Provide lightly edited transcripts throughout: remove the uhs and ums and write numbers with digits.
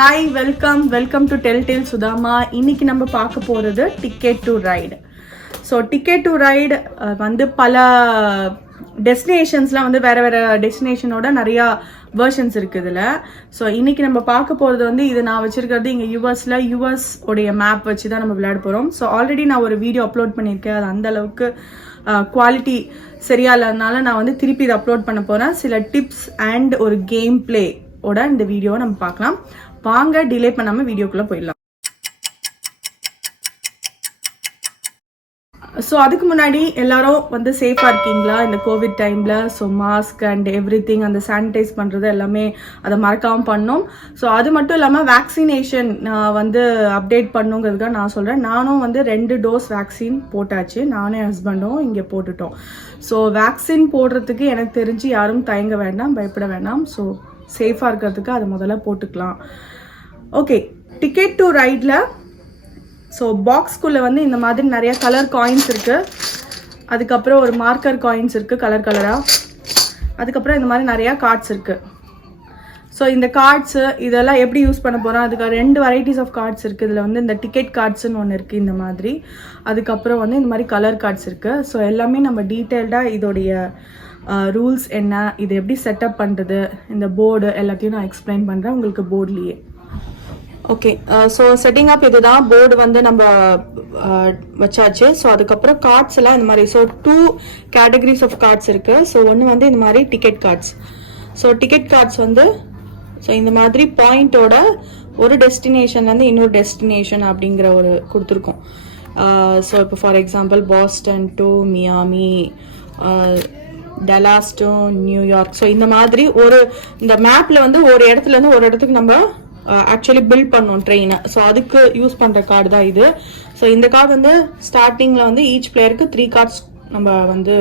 Hi welcome to டெல் சுதாமா. இன்னைக்கு நம்ம பார்க்க போகிறது ticket to ride. So ticket to ride வந்து பல டெஸ்டினேஷன்ஸ்லாம் வந்து வேறு வேறு டெஸ்டினேஷனோட நிறையா வேர்ஷன்ஸ் இருக்குது இதில். ஸோ இன்றைக்கி நம்ம பார்க்க போகிறது வந்து இது நான் வச்சுருக்கிறது இங்கே யூஎஸ் உடைய மேப் வச்சு தான் நம்ம விளையாட போகிறோம். ஸோ ஆல்ரெடி நான் ஒரு வீடியோ அப்லோட் பண்ணியிருக்கேன். அது அந்தளவுக்கு குவாலிட்டி சரியா இல்லாதனால நான் வந்து திருப்பி இதை அப்லோட் பண்ண போகிறேன். சில டிப்ஸ் அண்ட் ஒரு கேம் பிளே ஓட இந்த வீடியோவை நம்ம பார்க்கலாம். வாங்க டிலே பண்ணாமல் வீடியோக்குள்ளே போயிடலாம். ஸோ அதுக்கு முன்னாடி எல்லாரும் வந்து சேஃபாக இருக்கீங்களா இந்த கோவிட் டைமில்? So mask and every thing, அந்த சானிடைஸ் பண்ணுறது எல்லாமே அதை மறக்காமல் பண்ணோம். ஸோ அது மட்டும் இல்லாமல் வேக்சினேஷன் வந்து அப்டேட் பண்ணுங்கிறதுக்காக நான் சொல்கிறேன். நானும் வந்து 2 டோஸ் வேக்சின் போட்டாச்சு. நானும் என் ஹஸ்பண்டும் இங்கே போட்டுட்டோம். ஸோ வேக்சின் போடுறதுக்கு எனக்கு தெரிஞ்சு யாரும் தயங்க வேண்டாம், பயப்பட வேண்டாம். ஸோ சேஃபாக இருக்கிறதுக்கு அதை முதல்ல போட்டுக்கலாம். ஓகே, டிக்கெட் டு ரைடில் ஸோ பாக்ஸ்குள்ளே வந்து இந்த மாதிரி நிறைய கலர் காயின்ஸ் இருக்குது. அதுக்கப்புறம் ஒரு மார்க்கர் காயின்ஸ் இருக்குது கலர் கலராக. அதுக்கப்புறம் இந்த மாதிரி நிறையா கார்ட்ஸ் இருக்குது. ஸோ இந்த கார்ட்ஸு இதெல்லாம் எப்படி யூஸ் பண்ண போகிறோம்? அதுக்கு 2 வெரைட்டிஸ் ஆஃப் கார்ட்ஸ் இருக்குது. இதில் வந்து இந்த டிக்கெட் கார்ட்ஸ்ன்னு ஒன்று இருக்குது இந்த மாதிரி. அதுக்கப்புறம் வந்து இந்த மாதிரி கலர் கார்ட்ஸ் இருக்குது. ஸோ எல்லாமே நம்ம டீட்டெயில்டாக இதோடைய ரூல்ஸ் என்ன, இது எப்படி செட்டப் பண்ணுறது, இந்த போர்டு எல்லாத்தையும் நான் எக்ஸ்பிளைன் பண்ணுறேன் உங்களுக்கு போர்ட்லேயே. ஓகே, ஸோ செட்டிங் அப் இதுதான். போர்டு வந்து நம்ம வச்சாச்சு. ஸோ அதுக்கப்புறம் கார்ட்ஸ் எல்லாம் இந்த மாதிரி. ஸோ 2 கேட்டகரிஸ் ஆஃப் கார்ட்ஸ் இருக்குது. ஸோ ஒன்று வந்து இந்த மாதிரி ticket cards. So ticket cards வந்து ஸோ இந்த மாதிரி பாயிண்டோட ஒரு டெஸ்டினேஷன்லேருந்து இன்னொரு டெஸ்டினேஷன் அப்படிங்கிற ஒரு கொடுத்துருக்கோம். ஸோ இப்போ for example Boston to Miami, Dallas to New York. So இந்த மாதிரி இந்த மேப்பில் வந்து ஒரு இடத்துலேருந்து ஒரு இடத்துக்கு நம்ம ஆக்சுவலி பில்ட் பண்ணோம் ட்ரெயினை. ஸோ அதுக்கு யூஸ் பண்ணுற கார்டு தான் இது. ஸோ இந்த கார்டு வந்து ஸ்டார்டிங்கில் வந்து ஈச் பிளேயருக்கு 3 கார்ட்ஸ் நம்ம வந்து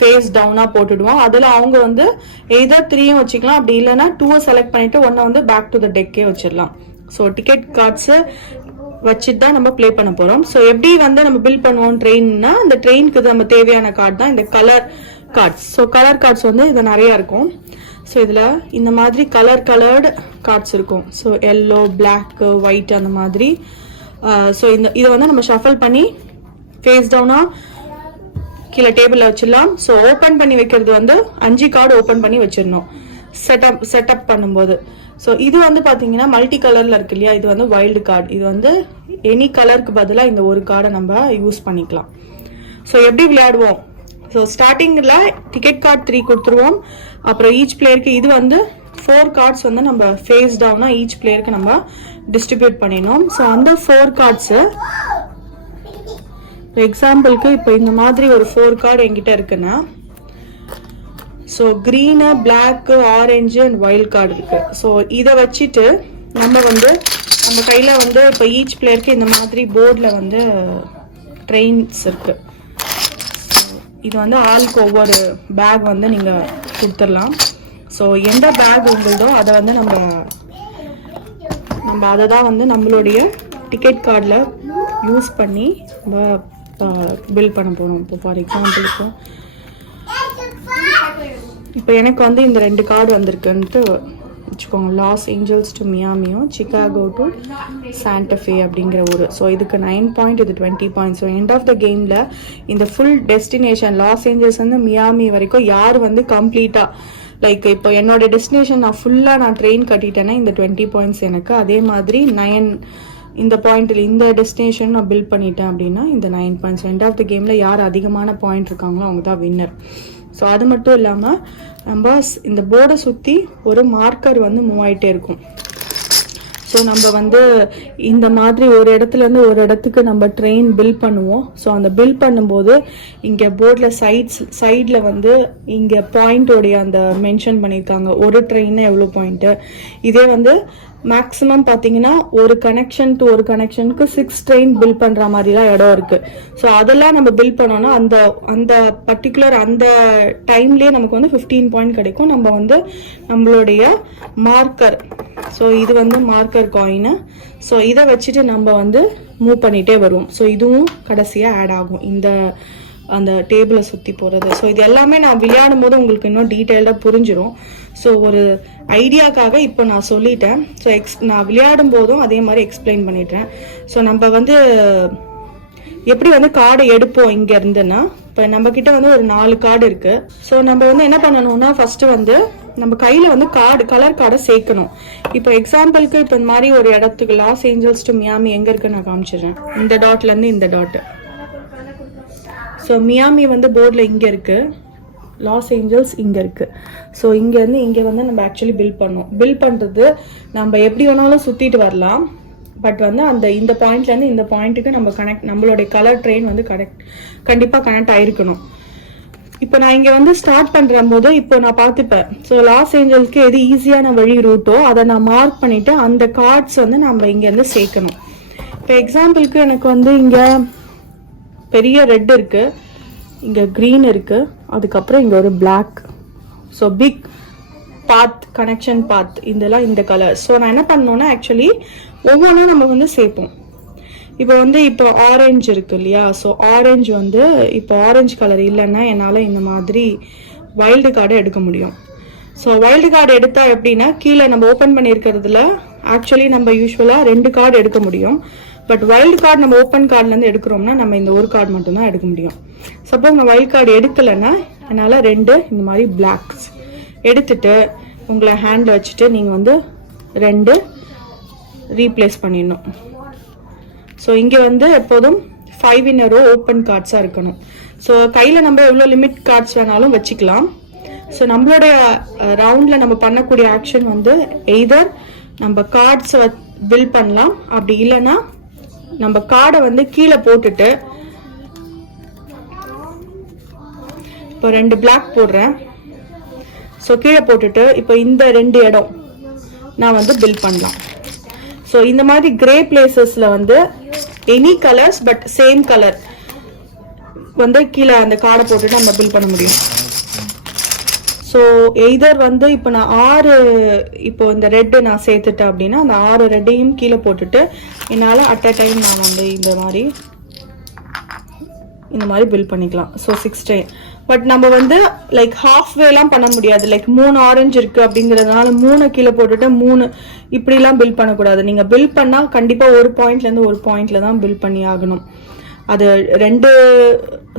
ஃபேஸ் டவுனாக போட்டுடுவோம். அதில் அவங்க வந்து எதர் 3யும் வச்சுக்கலாம், அப்படி இல்லைன்னா 2 செலக்ட் பண்ணிட்டு 1 வந்து பேக் டு த டெக்கே வச்சிடலாம். ஸோ டிக்கெட் கார்ட்ஸு வச்சுட்டு தான் நம்ம ப்ளே பண்ண போகிறோம். ஸோ எப்படி வந்து நம்ம பில்ட் பண்ணுவோம் ட்ரெயின்னா, அந்த ட்ரெயினுக்கு நம்ம தேவையான கார்டு தான் இந்த colour cards. So colour cards வந்து இது நிறையா இருக்கும். ஸோ இதில் இந்த மாதிரி கலர்டு கார்ட்ஸ் இருக்கும். ஸோ எல்லோ, பிளாக், ஒயிட் அந்த மாதிரி. ஸோ இதை வந்து நம்ம ஷஃபிள் பண்ணி ஃபேஸ் டவுனாக கீழே டேபிளில் வச்சிடலாம். ஸோ ஓப்பன் பண்ணி வைக்கிறது வந்து 5 கார்டு ஓப்பன் பண்ணி வச்சிடணும் செட்டப் பண்ணும்போது. ஸோ இது வந்து பார்த்தீங்கன்னா மல்டி கலரில் இருக்கு இல்லையா, இது வந்து வைல்டு கார்டு. இது வந்து எனி கலருக்கு பதிலாக இந்த ஒரு கார்டை நம்ம யூஸ் பண்ணிக்கலாம். ஸோ எப்படி விளையாடுவோம்? ஸோ ஸ்டார்டிங்கில் டிக்கெட் கார்டு 3 கொடுத்துருவோம். அப்புறம் ஈச் பிளேயருக்கு இது வந்து 4 கார்ட்ஸ் வந்து நம்ம ஃபேஸ் டவுனாக ஈச் பிளேயருக்கு நம்ம டிஸ்ட்ரிபியூட் பண்ணிடணும். ஸோ அந்த 4 கார்ட்ஸு எக்ஸாம்பிளுக்கு இப்போ இந்த மாதிரி ஒரு 4 கார்டு என்கிட்ட இருக்குன்னா, so green, black, orange and white card இருக்கு. ஸோ இதை வச்சுட்டு நம்ம வந்து நம்ம கையில் வந்து இப்போ ஈச் பிளேயருக்கு இந்த மாதிரி போர்டில் வந்து ட்ரெயின்ஸ் இருக்கு. இது வந்து ஆளுக்கு ஒவ்வொரு பேக் வந்து நீங்கள் கொடுத்துடலாம். ஸோ எந்த பேக் உங்களுதோ அதை வந்து நம்ம அதை தான் வந்து நம்மளுடைய டிக்கெட் கார்டில் யூஸ் பண்ணி நம்ம பில் பண்ண போகிறோம். இப்போ ஃபார் எக்ஸாம்பிளுக்கு இப்போ எனக்கு வந்து இந்த 2 கார்டு வந்திருக்குன்ட்டு வச்சுக்கோங்க. லாஸ் ஏஞ்சல்ஸ் டு மியாமியும் சிகாகோ டு சாண்டஃபே அப்படிங்கிற ஊர். ஸோ இதுக்கு 9 பாயிண்ட், இது 20 point. So end of the கேமில் இந்த ஃபுல் டெஸ்டினேஷன் லாஸ் ஏஞ்சல்ஸ் வந்து மியாமி வரைக்கும் யார் வந்து கம்ப்ளீட்டாக லைக் இப்போ என்னோட டெஸ்டினேஷன் நான் ஃபுல்லாக ட்ரெயின் கட்டிட்டேன்னா இந்த 20 பாயிண்ட்ஸ் எனக்கு. அதே மாதிரி 9 இந்த பாயிண்டில் இந்த டெஸ்டினேஷன் நான் பில்ட் பண்ணிட்டேன் அப்படின்னா இந்த 9 பாயிண்ட்ஸ். எண்ட் ஆஃப் த கேமில் யார் அதிகமான பாயிண்ட் இருக்காங்களோ அவங்க தான் வின்னர். ஸோ அது மட்டும் இல்லாமல் நம்ம இந்த போர்டை சுற்றி ஒரு மார்க்கர் வந்து மூவ் ஆகிட்டே இருக்கும். ஸோ நம்ம வந்து இந்த மாதிரி ஒரு இடத்துலேருந்து ஒரு இடத்துக்கு நம்ம ட்ரெயின் பில் பண்ணுவோம். ஸோ அந்த பில் பண்ணும்போது இங்கே போர்டில் சைடில் வந்து இங்கே பாயிண்டோடைய அந்த மென்ஷன் பண்ணியிருக்காங்க ஒரு ட்ரெயின்னு எவ்வளோ பாயிண்ட்டு. இதே வந்து மேக்ஸிமம் பார்த்தீங்கன்னா ஒரு கனெக்ஷன் டு ஒரு கனெக்ஷனுக்கு 6 ட்ரெயின் பில் பண்ணுற மாதிரிலாம் இடம் இருக்குது. ஸோ அதெல்லாம் நம்ம பில் பண்ணோன்னா அந்த பர்டிகுலர் அந்த டைம்லேயே நமக்கு வந்து 15 பாயிண்ட் கிடைக்கும். நம்ம வந்து நம்மளுடைய மார்க்கர், ஸோ இது வந்து மார்க்கர் காயினு. ஸோ இதை வச்சுட்டு நம்ம வந்து மூவ் பண்ணிகிட்டே வருவோம். ஸோ இதுவும் கடைசியாக ஆட் ஆகும் இந்த அந்த டேபிளை சுற்றி போகிறது. ஸோ இது எல்லாமே நான் விளையாடும் போது உங்களுக்கு இன்னும் டீட்டெயில்டாக புரிஞ்சிடும். ஸோ ஒரு ஐடியாக்காக இப்போ நான் சொல்லிட்டேன். ஸோ நான் விளையாடும் போதும் அதே மாதிரி எக்ஸ்பிளைன் பண்ணிட்டேன். ஸோ நம்ம வந்து எப்படி வந்து கார்டை எடுப்போம் இங்கே இருந்துன்னா, இப்போ நம்ம கிட்ட வந்து ஒரு 4 கார்டு இருக்கு. ஸோ நம்ம வந்து என்ன பண்ணணும்னா ஃபர்ஸ்ட் வந்து நம்ம கையில வந்து கலர் கார்டை சேர்க்கணும். இப்போ எக்ஸாம்பிளுக்கு இப்போ இந்த மாதிரி ஒரு இடத்துக்கு லாஸ் ஏஞ்சல்ஸ் டு மியாமி எங்க இருக்குன்னு நான் காமிச்சிடுறேன். இந்த டாட்ல இருந்து இந்த டாட். ஸோ மியாமி வந்து போர்டில் இங்கே இருக்கு, லாஸ் ஏஞ்சல்ஸ் இங்கே இருக்கு. ஸோ இங்கேருந்து இங்கே வந்து நம்ம ஆக்சுவலி பில் பண்ணோம். பில் பண்ணுறது நம்ம எப்படி வேணாலும் சுற்றிட்டு வரலாம். பட் வந்து அந்த இந்த பாயிண்ட்லேருந்து இந்த பாயிண்ட்டுக்கு நம்ம நம்மளுடைய கலர் ட்ரெயின் வந்து கண்டிப்பாக கனெக்ட் ஆயிருக்கணும். இப்போ நான் இங்கே வந்து ஸ்டார்ட் பண்ணுற போது இப்போ நான் பார்த்துப்பேன். ஸோ லாஸ் ஏஞ்சல்ஸ்க்கு எது ஈஸியான வழி ரூட்டோ அதை நான் மார்க் பண்ணிவிட்டு அந்த கார்ட்ஸ் வந்து நம்ம இங்கேருந்து சேர்க்கணும். இப்போ எக்ஸாம்பிளுக்கு எனக்கு வந்து இங்கே பெரிய ரெட் இருக்கு, இங்க கிரீன் இருக்கு, அதுக்கப்புறம் இங்க ஒரு பிளாக். ஸோ பிக் பாத், கனெக்ஷன் பாத், இதெல்லாம் இந்த கலர். ஸோ நான் என்ன பண்ணணும்னா ஆக்சுவலி ஒவ்வொன்றும் நம்ம வந்து சேர்ப்போம். இப்போ ஆரஞ்சு இருக்கு இல்லையா? ஸோ ஆரஞ்சு வந்து இப்போ ஆரஞ்சு கலர் இல்லைன்னா என்னால் இந்த மாதிரி வைல்டு கார்டு எடுக்க முடியும். ஸோ வைல்டு கார்டு எடுத்தா எப்படின்னா கீழே நம்ம ஓப்பன் பண்ணியிருக்கிறதுல ஆக்சுவலி நம்ம யூஸ்வலாக 2 கார்டு எடுக்க முடியும். பட் வைல்டு கார்டு நம்ம ஓப்பன் கார்டுலேருந்து எடுக்கிறோம்னா நம்ம இந்த ஒரு கார்டு மட்டும்தான் எடுக்க முடியும். சப்போஸ் நான் வைல்டு கார்டு எடுக்கலைன்னா என்னால் 2 இந்த மாதிரி பிளாக்ஸ் எடுத்துட்டு உங்களை ஹேண்டில் வச்சுட்டு நீங்கள் வந்து 2 ரீப்ளேஸ் பண்ணிடணும். ஸோ இங்கே வந்து எப்போதும் 5 in a row ஓப்பன் கார்ட்ஸாக இருக்கணும். ஸோ கையில் நம்ம எவ்வளோ லிமிட் கார்ட்ஸ் வேணாலும் வச்சுக்கலாம். ஸோ நம்மளுடைய ரவுண்டில் நம்ம பண்ணக்கூடிய ஆக்ஷன் வந்து எய்தர் நம்ம கார்ட்ஸை பில் பண்ணலாம், அப்படி இல்லைன்னா நம்ம கார்டை வந்து கீழே போட்டுட்டு இப்போ 2 பிளாக் போடுறேன். ஸோ கீழே போட்டுட்டு இப்போ இந்த 2 இடம் நான் வந்து பில் பண்ணலாம். ஸோ இந்த மாதிரி கிரே பிளேசஸ்ல வந்து any colours but same colour வந்து கீழே அந்த கார்டை போட்டுட்டு நம்ம பில் பண்ண முடியும். ஸோ எய்தர் வந்து இப்போ நான் 6 இப்போ இந்த ரெட்டு நான் சேர்த்துட்டேன் அப்படின்னா அந்த 6 ரெட்டையும் கீழே போட்டுட்டு என்னால் அட் அ டைம் நான் வந்து இந்த மாதிரி பில் பண்ணிக்கலாம். So 6 time. பட் நம்ம வந்து லைக் ஹாஃப் வேலாம் பண்ண முடியாது. லைக் 3 ஆரஞ்சு இருக்கு அப்படிங்கிறதுனால 3 கீழே போட்டுட்டு 3 இப்படிலாம் பில் பண்ணக்கூடாது. நீங்கள் பில் பண்ணால் கண்டிப்பாக ஒரு பாயிண்ட்லேருந்து ஒரு பாயிண்ட்ல தான் பில் பண்ணி ஆகணும். அது 2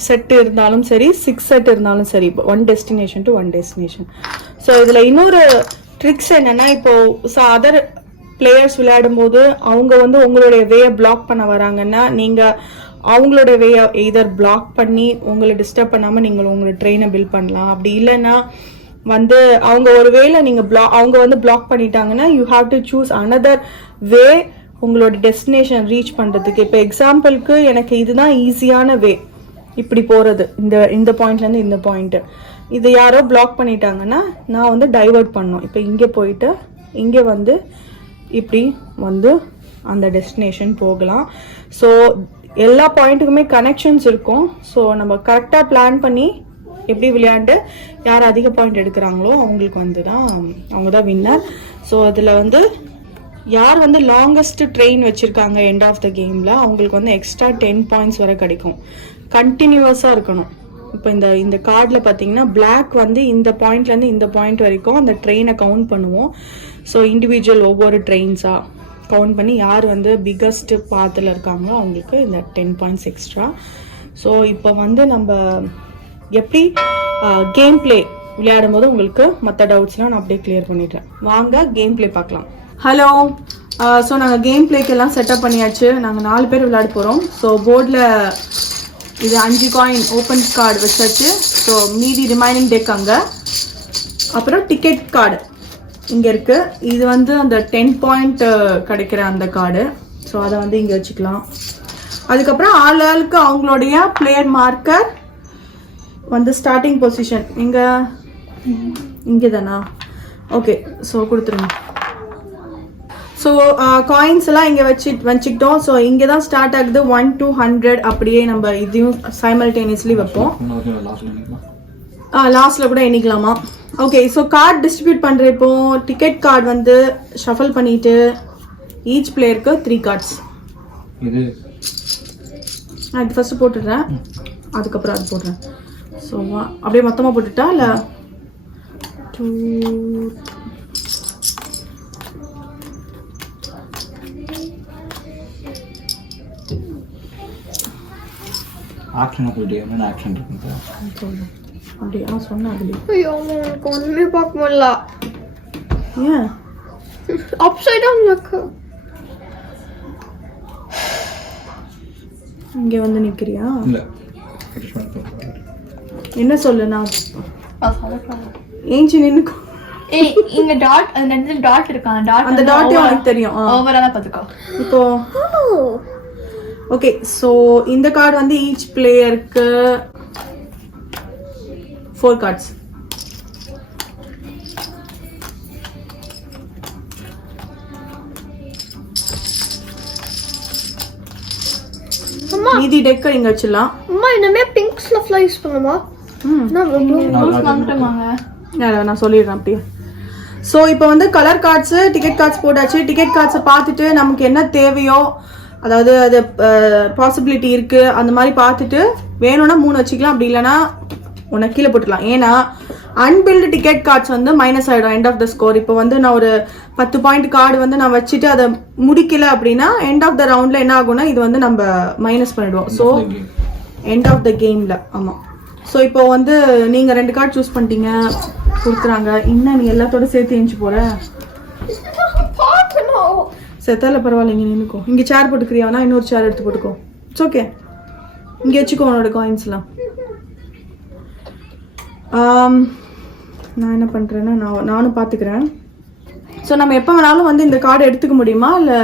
செட் இருந்தாலும் சரி, 6 செட் இருந்தாலும் சரி, 1 டெஸ்டினேஷன் டு 1 டெஸ்டினேஷன். ஸோ இதில் இன்னொரு ட்ரிக்ஸ் என்னன்னா, இப்போ அதர் பிளேயர்ஸ் விளையாடும் போது அவங்க வந்து உங்களுடைய வேயை பிளாக் பண்ண வராங்கன்னா நீங்கள் அவங்களோட வேயை எய்தர் பிளாக் பண்ணி உங்களை டிஸ்டர்ப் பண்ணாமல் நீங்கள் உங்களோட ட்ரெயினை பில் பண்ணலாம். அப்படி இல்லைன்னா வந்து அவங்க ஒரு வேலை நீங்கள் அவங்க வந்து பிளாக் பண்ணிட்டாங்கன்னா you have to choose another way உங்களோட டெஸ்டினேஷன் ரீச் பண்ணுறதுக்கு. இப்போ எக்ஸாம்பிளுக்கு எனக்கு இதுதான் ஈஸியான வே, இப்படி போகிறது இந்த பாயிண்ட்லேருந்து இந்த பாயிண்ட்டு. இது யாரோ பிளாக் பண்ணிட்டாங்கன்னா நான் வந்து டைவர்ட் பண்ணோம். இப்போ இங்கே போயிட்டு இங்கே வந்து இப்படி வந்து அந்த டெஸ்டினேஷன் போகலாம். ஸோ எல்லா பாயிண்ட்டுக்குமே கனெக்ஷன்ஸ் இருக்கும். ஸோ நம்ம கரெக்டாக பிளான் பண்ணி எப்படி விளையாண்டு யார் அதிக பாயிண்ட் எடுக்கிறாங்களோ அவங்களுக்கு வந்து தான் அவங்க தான் வின்னர். ஸோ அதில் வந்து யார் வந்து லாங்கஸ்ட் ட்ரெயின் வச்சுருக்காங்க எண்ட் ஆஃப் த கேமில் அவங்களுக்கு வந்து எக்ஸ்ட்ரா 10 பாயிண்ட்ஸ் வரை கிடைக்கும். கண்டினியூவஸாக இருக்கணும். இப்போ இந்த கார்டில் பார்த்தீங்கன்னா பிளாக் வந்து இந்த பாயிண்ட்லேருந்து இந்த பாயிண்ட் வரைக்கும் அந்த ட்ரெயினை கவுண்ட் பண்ணுவோம். ஸோ இண்டிவிஜுவல் ஒவ்வொரு ட்ரெயின்ஸாக கவுண்ட் பண்ணி யார் வந்து பிக்கஸ்ட் பாத்தில் இருக்காங்களோ அவங்களுக்கு இந்த 10 பாயிண்ட்ஸ் எக்ஸ்ட்ரா. ஸோ இப்போ வந்து நம்ம எப்படி கேம் பிளே விளையாடும் போது உங்களுக்கு மற்ற டவுட்ஸ்லாம் நான் அப்படியே கிளியர் பண்ணிடுறேன். வாங்க கேம் பிளே பார்க்கலாம். ஹலோ. ஸோ நாங்கள் கேம் பிளேக்கெல்லாம் செட்டப் பண்ணியாச்சு. நாங்கள் 4 பேர் விளையாட போகிறோம். ஸோ போர்டில் இது 5 காயின் ஓப்பன் கார்டு வச்சாச்சு. ஸோ மீதி ரிமைனிங் டெக் அங்கே. அப்புறம் டிக்கெட் கார்டு இங்கே இருக்குது. இது வந்து அந்த 10 பாயிண்ட் கிடைக்கிற அந்த கார்டு. ஸோ அதை வந்து இங்கே வச்சுக்கலாம். அதுக்கப்புறம் ஆளுக்கு அவங்களுடைய பிளேயர் மார்க்கர் வந்து ஸ்டார்டிங் பொசிஷன் இங்கே தானா? ஓகே. ஸோ கொடுத்துருங்க. ஸோ காயின்ஸ் எல்லாம் இங்கே வச்சுக்கிட்டோம். ஸோ இங்கே தான் ஸ்டார்ட் ஆகுது 1 to 100. அப்படியே நம்ம இதையும் சைமல்டேனியஸ்லி வைப்போம். லாஸ்ட்ல கூட எண்ணிக்கலாமா? ஓகே. ஸோ கார்டு டிஸ்ட்ரிபியூட் பண்ணுற இப்போ டிக்கெட் கார்டு வந்து ஷஃபல் பண்ணிட்டு ஈச் பிளேயருக்கு 3 கார்ட்ஸ். நான் இது ஃபர்ஸ்ட் போட்டுடுறேன். அதுக்கப்புறம் அது போடுறேன். ஸோ அப்படியே மொத்தமாக போட்டுட்டா இல்லை 2 ஆக்ஷன் அப்படியே என்ன ஆக்ஷன் இருக்குங்க அப்படியே சொன்னேன் அதுலேயே. ஐயோ எனக்கு ஒன்றுமே பார்க்க முடியல. ஏன் அப்சைட் டவுன் இருக்கு. இங்கே வந்து நிற்கிறியா? இல்லை என்ன சொல்லு நான் ஏஞ்சி நின்னுக்கோ. ஏய் இங்க டாட் அந்த இடத்துல டாட் இருக்கு. அந்த டாட்டே உனக்கு தெரியும். ஓவரா பாத்துக்கோ. இப்போ ஓகே ஸோ இந்த கார்டு வந்து ஈச் பிளேயருக்கு 4 cards. மீதி டெக்க இங்க வச்சிடலாம். அம்மா இனிமே பிங்க் ஸ்லஃப்ல யூஸ் பண்ணுமா? நான் சொல்லிடுறேன் அப்படியே. ஸோ இப்போ வந்து கலர் கார்ட்ஸு டிக்கெட் கார்ட்ஸ் போட்டாச்சு. டிக்கெட் கார்ட்ஸை பார்த்துட்டு நமக்கு என்ன தேவையோ, அதாவது அது பாசிபிலிட்டி இருக்கு அந்த மாதிரி பார்த்துட்டு வேணும்னா 3 வச்சுக்கலாம், அப்படி இல்லைன்னா உனக்கு கீழே போட்டுக்கலாம். ஏன்னா அன்பில்டு டிக்கெட் கார்ட்ஸ் வந்து மைனஸ் ஆகிடும் எண்ட் ஆஃப் த ஸ்கோர். இப்போ வந்து நான் ஒரு 10 பாயிண்ட் கார்டு வந்து நான் வச்சுட்டு அதை முடிக்கல அப்படின்னா எண்ட் ஆஃப் த ரவுண்டில் என்ன ஆகும்னா இது வந்து நம்ம மைனஸ் பண்ணிடுவோம். ஸோ எண்ட் ஆஃப் த கேமில். ஆமாம். ஸோ இப்போ வந்து நீங்கள் 2 கார்டு சூஸ் பண்ணிட்டீங்க, கொடுக்குறாங்க. இன்னும் நீ எல்லாத்தோட சேர்த்து எழுந்து போகிற செத்தால பரவாயில்ல. இங்கே நின்றுக்கோ. இங்கே சேர் போட்டுக்கிறியானா இன்னொரு சேர் எடுத்து போட்டுக்கோ. It's okay. இங்கே வச்சுக்கோ உன்னோட காயின்ஸ்லாம். நான் என்ன பண்ணுறேன்னா நானும் பார்த்துக்கிறேன். ஸோ நம்ம எப்போ வேணாலும் வந்து இந்த கார்டு எடுத்துக்க முடியுமா இல்லை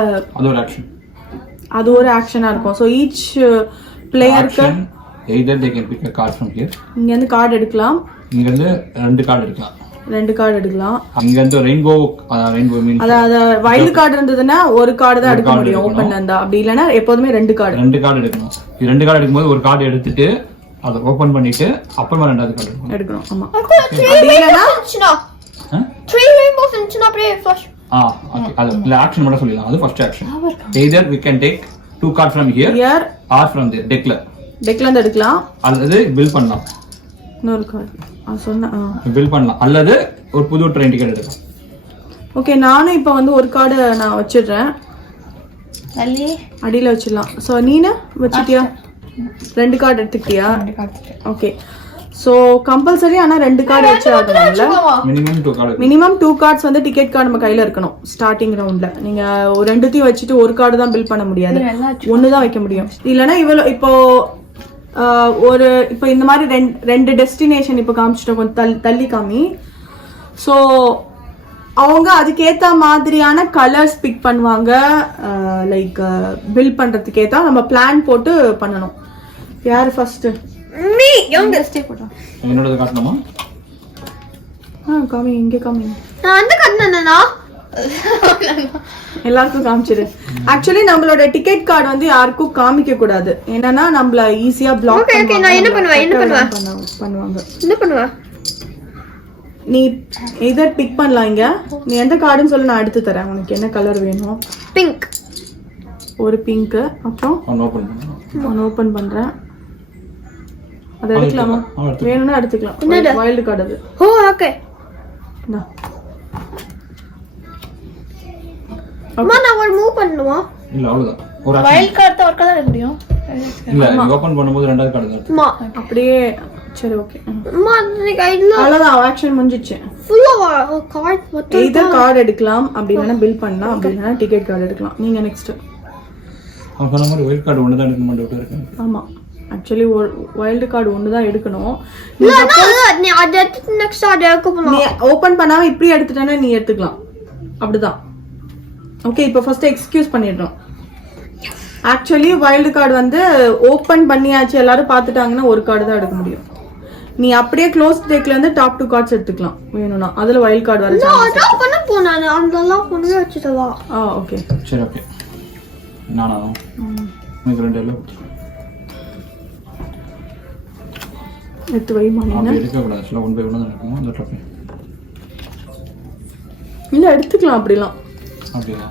அது ஒரு ஆக்ஷனாக இருக்கும். ஸோ ஈச் பிளேயருக்கு இங்கேருந்து கார்டு எடுக்கலாம். இங்கேருந்து 2 கார்டு எடுக்கலாம். 2 கார்டு எடுக்கலாம். அங்கேருந்து ரெயின்போ மீன்ஸ் அதாவது வைல்டு கார்டு இருந்ததுன்னா ஒரு கார்டு தான் எடுக்க முடியும் ஓப்பன்ல இருந்தா. அப்படி இல்லைன்னா எப்போதுமே 2 கார்டு எடுக்கணும். 2 கார்டு எடுக்கும்போது ஒரு கார்டு எடுத்துட்டு அதை ஓபன் பண்ணிட்டு அப்புறமா 2வது கார்டு எடுக்கணும். ஆமா. அப்படி இல்லனா 3 rainbows இருந்துச்சுனா அப்படியே ஃபிளாஷ். ஓகே. அது இல்ல ஆக்ஷன் மட்டும் சொல்லிடலாம். அது first action. either we can take 2 cards from here or from there deckல இருந்து எடுக்கலாம். அல்லது பில் பண்ணலாம். இன்னொரு கார்டு சொன்னா பில் பண்ணலாம். அல்லது ஒரு புது ட்ரெயின் டிக்கெட் எடுக்கலாம். ஓகே. நானும் இப்போ வந்து ஒரு கார்டு நான் வச்சிடுறேன். அடியில் வச்சிடலாம். ஸோ நீனு வச்சுட்டியா? 2 கார்டு எடுத்துக்கிட்டியா? ஓகே. ஸோ கம்பல்சரி ஆனால் 2 கார்டு வச்சு ஆகணும்ல. மினிமம் 2 cards வந்து டிக்கெட் கார்டு நம்ம கையில் இருக்கணும் ஸ்டார்டிங் ரவுண்டில். நீங்கள் ஒரு 2த்தையும் வச்சுட்டு ஒரு கார்டு தான் பில் பண்ண முடியாது, 1 தான் வைக்க முடியும். இல்லைன்னா இவ்வளோ இப்போ இப்போ இந்த மாதிரி 2 டெஸ்டினேஷன் இப்போ காமிச்சிட்டோம். கொஞ்சம் தள்ளி காமி. ஸோ அவங்க அதுக்கேற்ற மாதிரியான கலர்ஸ் பிக் பண்ணுவாங்க. லைக் பில் பண்ணுறதுக்கு ஏற்ற நம்ம பிளான் போட்டு பண்ணணும். யார் ஃபர்ஸ்ட்? மீ யங்கஸ்டே போடுறேன். என்னோட காட்டணுமா? காமி. இங்கே காமி. நான் அந்த காட்டணும்னா எல்லாருக்கும் காமிச்சிரு. ஆக்சுவலி நம்மளோட டிக்கெட் கார்டு வந்து யாருக்கும் காமிக்க கூடாது. என்னன்னா நம்மள ஈஸியா பிளாக் பண்ணுவாங்க. நான் என்ன பண்ணுவேன்? என்ன பண்ணுவேன்? நீ எதர் பிக் பண்ணலாம். இங்க நீ எந்த கார்டுன்னு சொல்லி நான் எடுத்து தரேன். உனக்கு என்ன கலர் வேணும்? பிங்க். ஒரு பிங்க். அப்புறம் ஒன்னு ஓபன் பண்றேன். அது எடுக்கலாமா? வேணும்னா எடுத்துக்கலாம். வைல்ட் கார்டு அது. ஓ ஓகே. அம்மா நான் ஒரு மூவ் பண்ணனுமா? இல்ல அவ்வளவுதான். ஒரு வைல்ட் கார்டு தான் ஒரு கலர் முடியும். இல்ல நீ ஓபன் பண்ணும்போது 2வது கார்டு தான். அம்மா அப்படியே சரி ஓகே. அம்மா நீங்க இல்ல அவ்வளவுதான். ஆக்ஷன் முடிஞ்சிச்சு. ஃபுல்லா கார்டு மட்டும். either கார்டு எடுக்கலாம், அப்படி இல்லனா பில் பண்ணலாம், அப்படி இல்லனா டிக்கெட் கார்டு எடுக்கலாம். நீங்க நெக்ஸ்ட். அப்ப நம்ம வைல்ட் கார்டு ஒன்னு தான் எடுக்க மாட்டோம் இருக்கு. ஆமா. ஆக்சுவலி வைல்ட் கார்டு ஒன்னு தான் எடுக்கணும். நீ அத நெக்ஸ்ட் ஆர்டர் எடுக்க போலாம். நீ ஓபன் பண்ணாம இப்படி எடுத்துட்டேன்னா நீ எடுத்துக்கலாம். அப்படிதான். ஓகே. இப்போ ஃபர்ஸ்ட் எக்ஸ்கியூஸ் பண்ணிடுறோம். ஆக்சுவலி வைல்டு கார்டு வந்து ஓபன் பண்ணியாச்சு, எல்லாரும் பார்த்துட்டாங்கன்னா ஒரு கார்டு தான் எடுக்க முடியும். நீ அப்படியே க்ளோஸ் டெக்ல இருந்து டாப் 2 cards எடுத்துக்கலாம் வேணும்னா. அதுல வைல்ட் கார்டு வர சான்ஸ் இருக்கு. நான் பண்ண போனானே அதெல்லாம் கொண்டு வச்சிட்டவா. ஓகே சரி ஓகே. நானா எனக்கு 2 எல்லாம் எடுத்து வை மானே. அப்படி எடுக்க கூடாது. சொல்ல 1 by 1 தான் எடுக்கணும். அந்த டாப் இல்ல எடுத்துக்கலாம் அப்படிலாம். அப்படியா?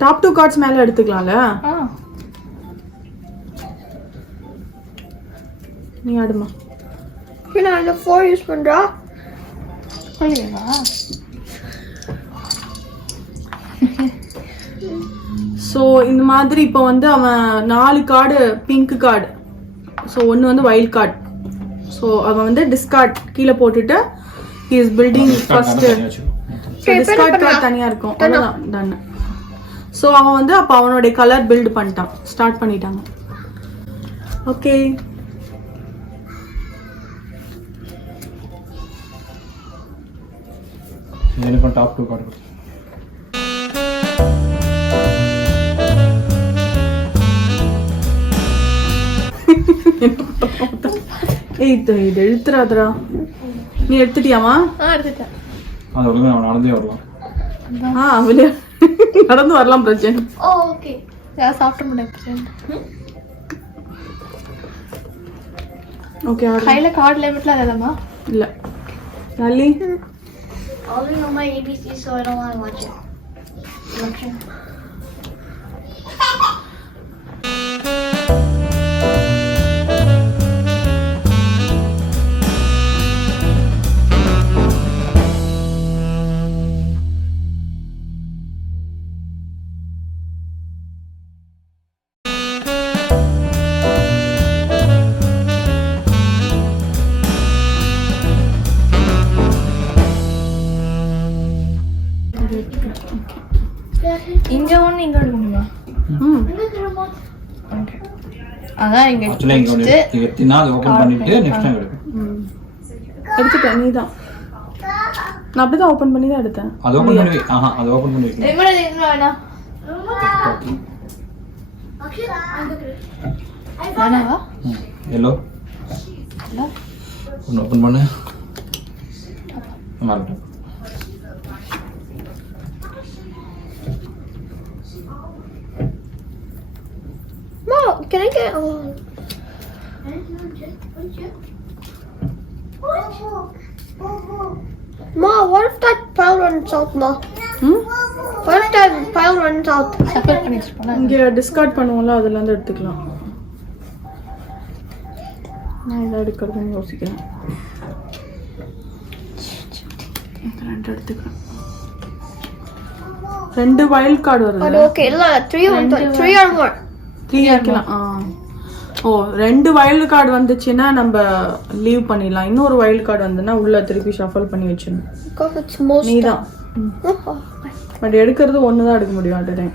டாப் 2 கார்ட்ஸ் மேல எடுத்துக்கலாம்ல. நீ ஆடுமா. நான் இந்த 4 யூஸ் பண்றா. சொல்லுவா. ஸோ இந்த மாதிரி இப்போ வந்து அவன் 4 கார்டு பிங்க் கார்டு, ஸோ ஒன்று வந்து வைல்ட் கார்டு. ஸோ அவன் வந்து டிஸ்கார்ட் கீழே போட்டுட்டு he is building first. So discard card தனியாக இருக்கும். அவ்வளோதான் டன். ஸோ அவன் வந்து அப்போ அவனுடைய கலர் பில்டு பண்ணிட்டான், ஸ்டார்ட் பண்ணிட்டாங்க. ஓகே எனக்கு டாப் 2 கார்டு. இது எழுத்துறாதரா. நீ எடுத்துட்டியாமா? எடுத்துட்டேன். அது ஒழுங்கா அவன் நடந்தே வரலாம். வெளியே நடந்து வரலாம் பிரச்சனை. ஓகே. யார் சாப்பிட முடியாது. ஓகே கையில கார்டு லிமிட்லாம் இல்லைம்மா. இல்ல நல்லி. I already know my ABC, so I don't want to watch it. Okay. இங்க ஒண்ணு இங்க எடுக்க முடியுமா? ஓகே. அதான் இங்க ஆக்சுவலா இங்க வந்து எத்தினா அதை ஓபன் பண்ணிட்டு நெக்ஸ்ட் டைம் எடுக்கும். எடுத்துட்டேன். நீதான். நான் அப்படிதான் ஓபன் பண்ணி தான் எடுத்தேன். அது ஓபன் பண்ணி அது ஓபன் பண்ணி வைக்கணும். ரிமோட் இன்னும் வேணாம். வேணாவா? எல்லோ ஒன்று ஓப்பன் பண்ணு. மாறட்டும். Mom, can I get Ma, what if that pile runs out, Ma? What if that pile runs out? Suffer பண்ணி வச்சுப்போம். இங்க டிஸ்கார்ட் பண்ணுவோம்ல, அதுல இருந்து எடுத்துக்கலாம். நான் இதை எடுக்கிறதுன்னு யோசிக்கிறேன். ரெண்டு எடுத்துக்கிறேன். 2 வைல்ட் கார்டு வருது. Okay, இல்ல 3 or more. 3 வைக்கலாம். ஓ 2 வைல்ட் கார்டு வந்துச்சுன்னா நம்ம லீவ் பண்ணிடலாம். இன்னொரு வைல்ட் கார்டு வந்துன்னா உள்ள திருப்பி ஷஃபல் பண்ணி வச்சிடணும். Because it's most. நீதான். பட் எடுக்கிறது ஒன்று தான் எடுக்க முடியும் அட் டைம்.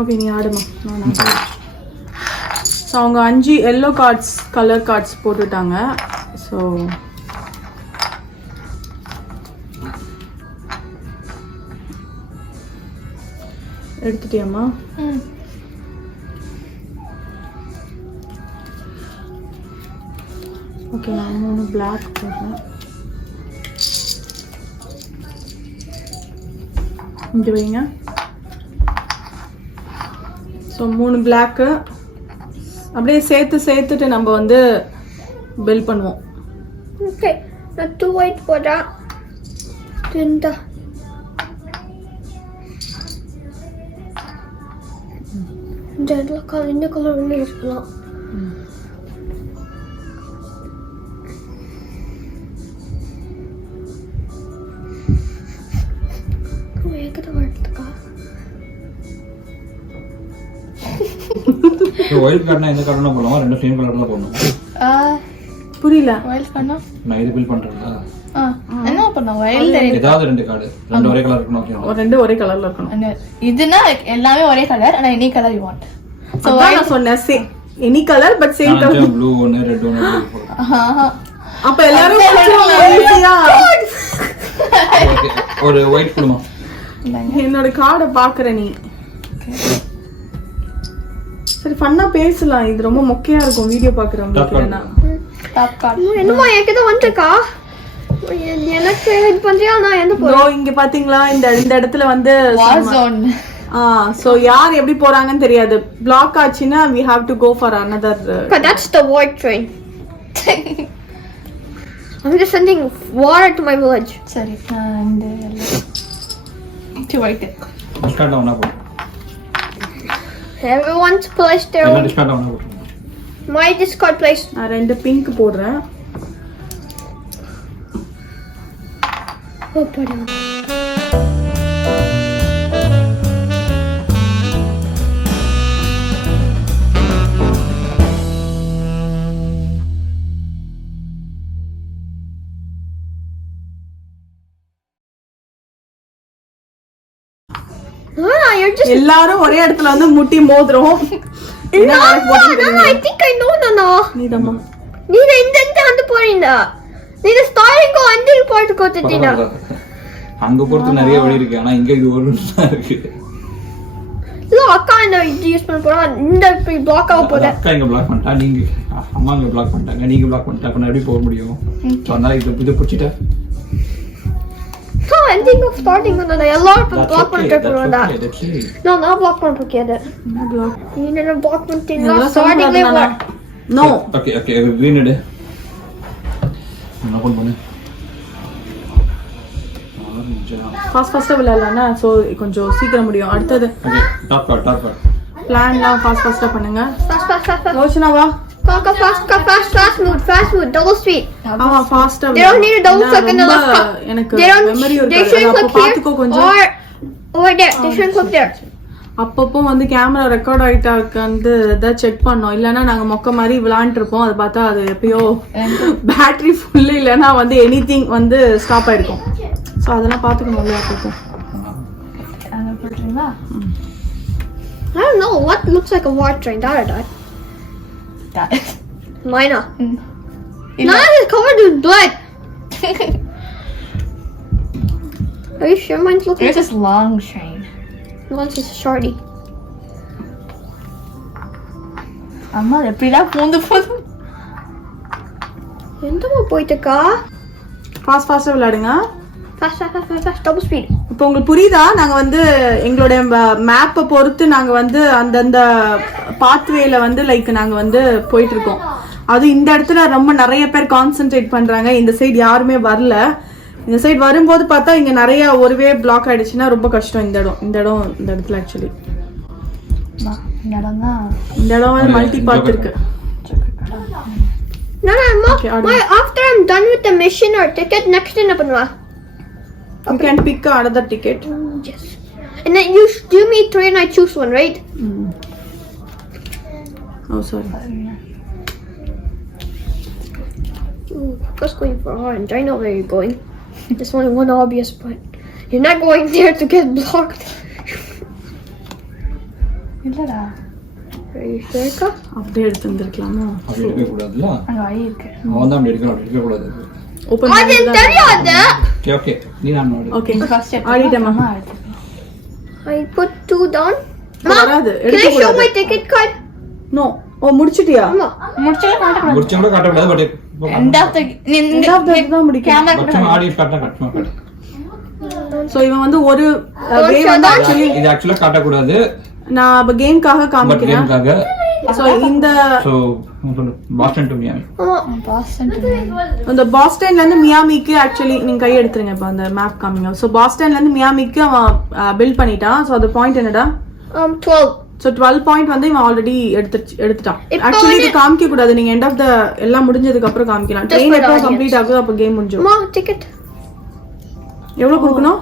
ஓகே நீ ஆடுமா. ஸோ அவங்க 5 எல்லோ கார்ட்ஸ் கலர் கார்ட்ஸ் போட்டுட்டாங்க. ஸோ எடுத்துட்டியாம்மா? ஓகே நான் 3 பிளாக் போடுறேன். இங்கே வைங்க. ஸோ 3 பிளாக்கு அப்படியே சேர்த்துட்டு நம்ம வந்து பில் பண்ணுவோம். Okay, நான் 2 white போட்டா 2 இந்த கலர் ஒன்று இருக்கலாம். என்கிட்ட வரதுக்கா ஒயிட் கார்டுனா எந்த கார்டுனா போடலாமா? 2 சேம் கலர்ல போடணும். புரியல. வைல்ட் கார்டுனா நான் இது பில் பண்றேன்ல. என்ன பண்ண வைல்ட் ஏதாவது 2 கார்டு 2 ஒரே கலர் இருக்கணும். ஓகே 2 ஒரே கலர்ல இருக்கணும். இதுனா எல்லாமே ஒரே கலர். ஆனா any colour you want. So நான் சொன்னேன் any colour but same colour. Blue ஒன்னு ரெட் ஒன்னு அப்ப எல்லாரும் ஈஸியா ஒரு ஒயிட் கொடுமா. என்னோட கார்டை பாக்குற நீ. சரி ஃபன்னா பேசலாம். இது ரொம்ப மொக்கையா இருக்கும் வீடியோ பாக்குறவங்களுக்கு. என்ன டாப் கார்டு என்னமா என்கிட்ட வந்துக்கா? எனக்கு இது பண்றியா நான் எந்த ப்ரோ இங்க பாத்தீங்களா இந்த இடத்துல வந்து War zone. சோ யார் எப்படி போறாங்கன்னு தெரியாது. பிளாக் ஆச்சுன்னா we have to go for another But that's the war train. I'm just sending water to my village. சரி நான் இந்த white. டிஸ்கார்ட் ஆனா போடு. Everyone's placed their எல்லாம் own. டிஸ்கார்ட் ஆனா போடு. My discard place. நான் 2 பிங்க் போடுறேன். Oh, buddy. No, you're just. எல்லாரும் ஒரே இடத்துல வந்து முட்டி மோதுறோம். என்ன No, நடக்க போகுதுன்னு no, தெரியல. I think I know, Nana. நீதம்மா. நீங்க இந்த அந்த போறீங்க. நீங்க ஸ்டாரிங்கோ அந்த போட்டு கொடுத்துட்டீங்க. அங்க போறது நிறைய வழி இருக்கு ஆனா இங்க இது ஒரு தான் இருக்கு. இல்ல அக்கா இந்த யூஸ் பண்ண போறா இந்த பிளாக் ஆக போகுது. அக்கா இங்க பிளாக் பண்ணிட்டா நீங்க அம்மா இங்க பிளாக் பண்ணிட்டாங்க நீங்க பிளாக் பண்ணிட்டா அப்ப எப்படி போக முடியும்? அதனால இது புடிச்சிட்ட. No, I think of starting on the எல்லாரும் பிளாக் பண்ணிட்டு போறதா. That's it. No, நான் பிளாக் பண்ண போறேன். நீ என்ன பிளாக் பண்ணிட்டீங்க? ஸ்டார்டிங்ல வா. நோ. ஓகே green எடு. என்ன பண்ணு? ஃபாஸ்டா விளையாடலாம்னா சோ கொஞ்சம் சீக்கிரம் முடியும். அடுத்தது ஓகே டாப் கார்ட். பிளான்லாம் ஃபாஸ்டா பண்ணுங்க. Fast. யோசனா வா. Go fast move, double speed. ஆமா ஃபாஸ்டா. They don't need a double second to left. எனக்கு They don't. மெமரி They இருக்கு. shouldn't அப்ப click பாத்துக்கோ here கொஞ்சம். or over there. They shouldn't click there. அப்பப்போ வந்து கேமரா ரெக்கார்ட் ஆயிட்டா வந்து இதை செக் பண்ணோம். இல்லைன்னா நாங்க மொக்க மாதிரி விளையாண்டு இருப்போம். அதை பார்த்தா அது எப்பயோ பேட்டரி ஃபுல்லு இல்லைன்னா வந்து எனிதிங் வந்து ஸ்டாப் ஆயிருக்கும். ஸோ அதெல்லாம் பார்த்துக்கணும் இல்லையா அப்பப்போ. அங்க போடுறீங்களா? I don't know what looks like a war train. That. Mine. Now it's covered with blood. Are you sure mine's looking? Yours is long train. Mine's is shorty. அம்மா எப்படிலாம் பூந்து எந்தமா போயிட்டுக்கா? ஃபாஸ்டா விளையாடுங்க. Fast, double speed. இப்போ உங்களுக்கு புரியுதா? நாங்க வந்து எங்களுடைய மேப்பை பொறுத்து நாங்க வந்து அந்தந்த பாத்வேல வந்து லைக் நாங்க வந்து போயிட்டு இருக்கோம். அது இந்த இடத்துல ரொம்ப நிறைய பேர் கான்சென்ட்ரேட் பண்றாங்க. இந்த சைடு யாருமே வரல. இந்த சைடு வரும்போது பார்த்தா இங்க நிறைய ஒருவே பிளாக் ஆயிடுச்சுன்னா ரொம்ப கஷ்டம். இந்த இடத்துல ஆக்சுவலி இந்த இடம் வந்து மல்டி பாத் இருக்கு. No, Okay, after I'm done with the mission or ticket, next என்ன பண்ணுவா? You can pick another ticket. Yes. And then you give me 3 and I choose one, right? Oh, sorry. Ooh, just going for orange. I know where you're going. There's only one obvious point. You're not going there to get blocked. இல்லடா Are you sure, Ka? அப்படியே எடுத்து வந்திருக்கலாமா? அப்படி எடுக்க கூடாதுல. அங்க வழி இருக்கு. அவன் தான் அப்படி எடுக்க கூடாது. Open I didn't tell you that. Okay நீ நான் நோடு. ஓகே ஃபர்ஸ்ட் ஸ்டெப் ஆடிட்டேமா. I put 2 down. வராது. Can I எடுக்க show கூடாது. my ticket card? நோ. ஓ முடிச்சிட்டியா? Amma. முடிச்சல காட்ட முடிச்ச கூட காட்ட கூடாது but end of the End of the தான் முடிக்கணும். கேமரா பட் ஆடியன்ஸ் காட்ட. சோ இவன் வந்து ஒரு வே show வந்து that. ஆக்சுவலி இது ஆக்சுவலா காட்ட கூடாது. நான் அப்ப கேம்காக பட் காமிக்கிறேன். கேம்காக சோ இந்த so Boston to Miami. Amma. Boston அந்த பாஸ்டன்ல இருந்து மியாமிக்கு ஆக்சுவலி நீங்க கை எடுத்துருங்க. இப்ப அந்த மேப் காமிங்க. சோ பாஸ்டன்ல இருந்து மியாமிக்கு அவன் பில்ட் பண்ணிட்டான். சோ அது பாயிண்ட் என்னடா? 12. சோ 12 பாயிண்ட் வந்து இவன் ஆல்ரெடி எடுத்துட்டான். இப்போ ஆக்சுவலி இது காமிக்க கூடாது. நீங்க எண்ட் ஆஃப் த எல்லாம் முடிஞ்சதுக்கு அப்புறம் காமிக்கலாம். ட்ரெயின் எப்போ கம்ப்ளீட் ஆகுதோ அப்ப கேம் முடிஞ்சிடும். Amma, ticket. எவ்வளவு கொடுக்கணும்?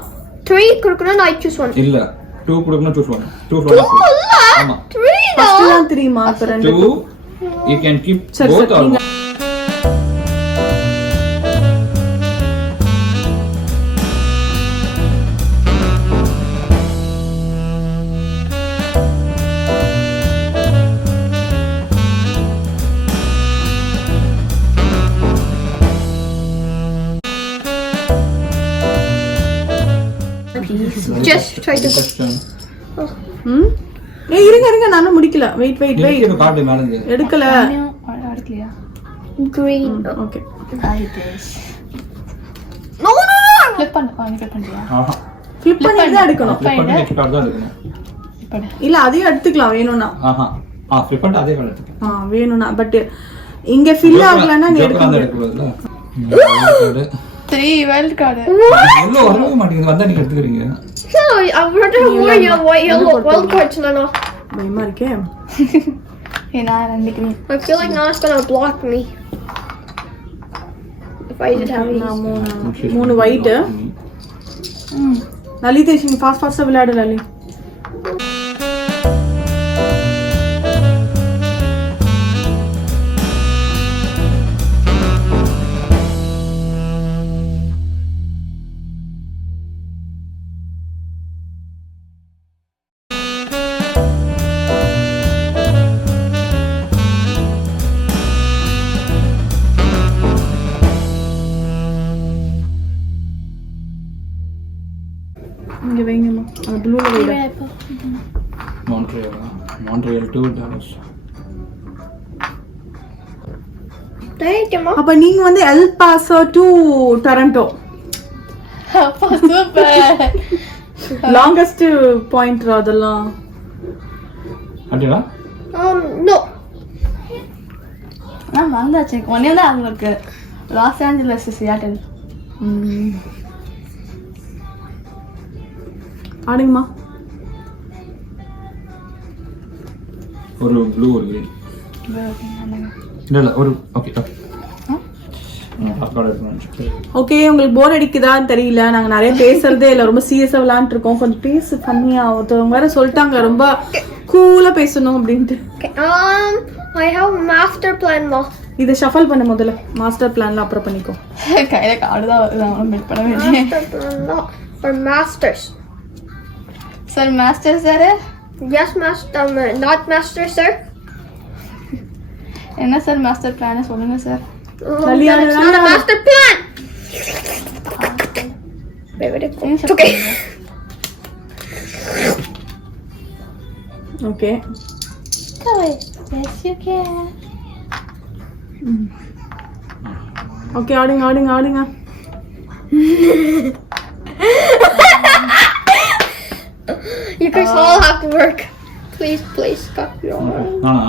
3 கொடுக்கணும். I choose one. இல்ல 2 கொடுக்கணும் choose one. 2 2 for இல்ல. ஆமா. 3 ஃபர்ஸ்ட் தான். தான் 3 மார்க். ரெண்டு 2 you can keep சரி both or நீங்க Just try to. ம் ஏய் இருங்க நானும் முடிக்கல. வெயிட் நீங்க கார்டு மேல இருந்து எடுக்கல. அடுக்கலையா? Green. Okay I this flip பண்ணு flip பண்றியா ஆஹா ஃபிளிப் பண்ணி தான் எடுக்கணும். flip பண்ணி நெக்ஸ்ட் கார்டு தான் எடுக்கணும். இப்படி இல்ல அதையும் எடுத்துக்கலாம் வேணும்னா. ஆஹா flip பண்ணி அதே கார்டு எடுத்துக்கலாம். வேணும்னா பட் இங்க ஃபில் ஆகலன்னா நீ எடுக்க அந்த முடியாது. எடுக்கக்கூடாதுல. 3 wild card உள்ள வரவே மாட்டேங்குது. வந்தா நீங்க எடுத்துக்கிறீங்க. No, I'm ready to wear your white yellow wild cards, Nana. பயமா இருக்கே. நான் நினைக்கிறேன் I feel like Nana's gonna block me. If I did have நான் these. மூணு ஒயிட். லலிதேஷ் நீ ஃபாஸ்டா விளையாடு லலி. இங்க வைங்கம்மா. அந்த ப்ளூல வைங்க. Montreal to Dallas. Thank you, Mom. அப்ப நீங்க வந்து எல் பாசோ டு டொரண்டோ. அப்பா சூப்பர் லாங்கஸ்ட் பாயிண்ட் அதெல்லாம். அப்படியா? No. நான் வந்தாச்சு ஒன்னே தான் அவங்களுக்கு லாஸ் ஏஞ்சலஸ் சியாட்டில் ஆடுங்கம்மா. ஒரு ப்ளூ ஒரு green. இல்ல ஒரு ஓகே ஓகே உங்களுக்கு போர் அடிக்குதான்னு தெரியல. நாங்க நிறைய பேசுறதே இல்ல. ரொம்ப சீரியஸா விளையாண்டு இருக்கோம். கொஞ்சம் பேசு பண்ணியா. ஒருத்தவங்க வேற சொல்லிட்டாங்க ரொம்ப கூலா பேசணும் அப்படின்ட்டு. Okay. I have a master plan, Mom. இதை ஷஃபல் பண்ண முதல்ல. மாஸ்டர் பிளான்ல அப்புறம் பண்ணிக்கோ. கையில கார்டு தான் வருது அவனும் பெட் பண்ண வேண்டிய Master plan, no. Or masters. Sir master sir Yes, master. Not master, sir. என்ன சார் மாஸ்டர் பிளான் சொல்லுங்க sir Lali, Then it's not a master plan. Wait. It's okay. Okay yes you can okay ஆடுங்க. You guys all have to work. Please, stop your. நானா?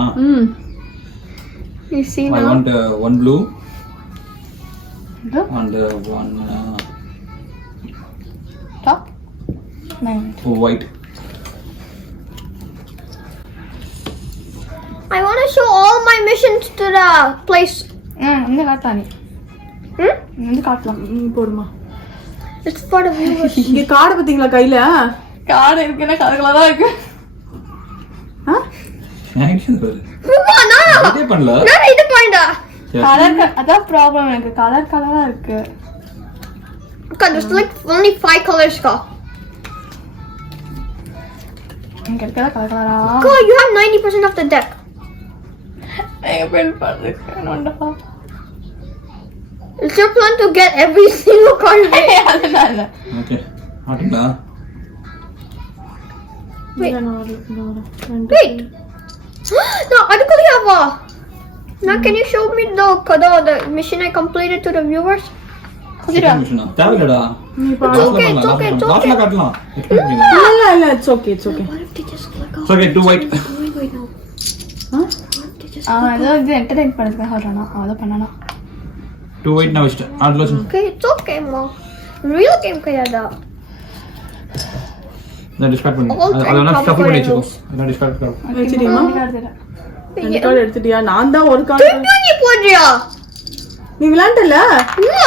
You see I now? want one blue Blue? and one top nine white. I want to show all my missions to the place. இந்த காட்டலாம் நீ இந்த காட்டலாம் போடுமா. It's for the viewers. இங்க card பாத்தீங்களா கையில? கார்டு இருக்குன்னா கலகலா தான் இருக்கு ஆக்ஷன் பாரு. Come on, Nana. இதே பண்ணல. Nana, இது பாருடா. கலர் அதான் ப்ராப்ளம் எனக்கு கலரா இருக்கு Okay, there's like only 5 colors. Go. இங்க இருக்கதா கலகலரா Go, you have 90% of the deck. எங்க பெல் பாத்துக்கு wonderful It's your plan to get every single card. அதனால ஓகே. ஆட்டுங்களா? Wait. No, Adukaliava. Now, can you show me the mission I completed to the viewers? தேவையில்லடா. நீ பாடு. okay, it's okay. லாஸ்ட்ல காட்டலாம். Explain பண்ணிக்கலாம். இல்ல it's okay. What if they just click off? Okay 2 white. Wait now. What if they just... ஏதோ இது entertain பண்ணுறதுக்காக சொல்கிறானா அதை பண்ணனா 2 white நான் வச்சிட்டேன். ஆட்ல வச்சு. Okay, it's okay, Mom. Real game kayada. நான் டிஸ்கார்ட் பண்ணி. All அத நான் time ஸ்டஃப் பண்ணி comfort வெச்சுக்கோ. நான் டிஸ்கார்ட் பண்ணி. வச்சிட்டியாமா? ரெண்டு கார்டு எடுத்துட்டியா? நான் தான் ஒரு கார்டு. Ni podriya. நீ விளையாண்டல? No.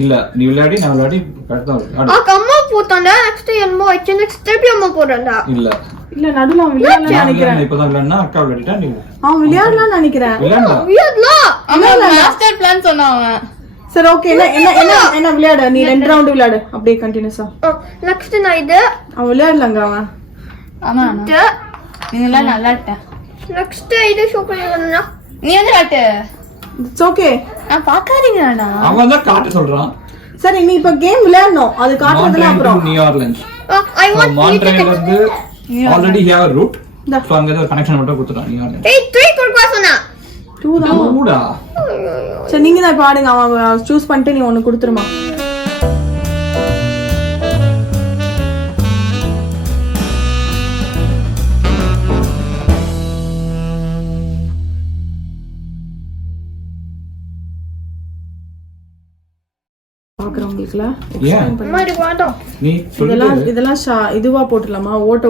இல்ல நீ விளையாடி நான் விளையாடி கரெக்ட்டா ஆடு. Amma potanda next enmo ichi next step amma podanda. இல்ல இல்ல நடுவுல அவன் விளையாடலாம் நினைக்கிறேன். நான் இப்பதான் விளையாடுனா அக்கா விளையாடிட்டா நீ அவன் விளையாடலாம் நினைக்கிறேன். விளையாண்டா. Weird la. அவன் மாஸ்டர் பிளான் சொன்னான் அவன் சரி ஓகே என்ன விளையாடு. நீ 2 ரவுண்ட் விளையாடு அப்படியே கண்டினியூஸா. Next na idu. அவன் விளையாடலங்க அவன். ஆமா The நீங்களாம் நல்லா இருட்ட next idu show panna. நீ வந்து காட்டு இட்ஸ் ஓகே. நான் பார்க்காதீங்கடா அவன் தான் காட்ட சொல்றான். சரி நீ இப்ப கேம் விளையாடணும். அது காட்டுறதுல அப்புறம் new Orleans. I want you to மான்ட்ரியல்ல இருந்து Yeah. Already have a route. So அங்க ஏதோ கனெக்ஷன் மட்டும் கொடுத்துட்டான் நியூ ஆர்லின்ஸ். Hey, 3 கொடுப்பாசனா. 2 தான். ஊடா. சரி நீங்க தான் பாடுங்க. அவன் சூஸ் பண்ணிட்டு நீ ஒன்னு கொடுத்துருமா. பாக்குறவங்களுக்குல ஏன் Might have gone off. நீ இதெல்லாம் சொல்லு இதெல்லாம் இதுவா போட்டுடலாமா ஓட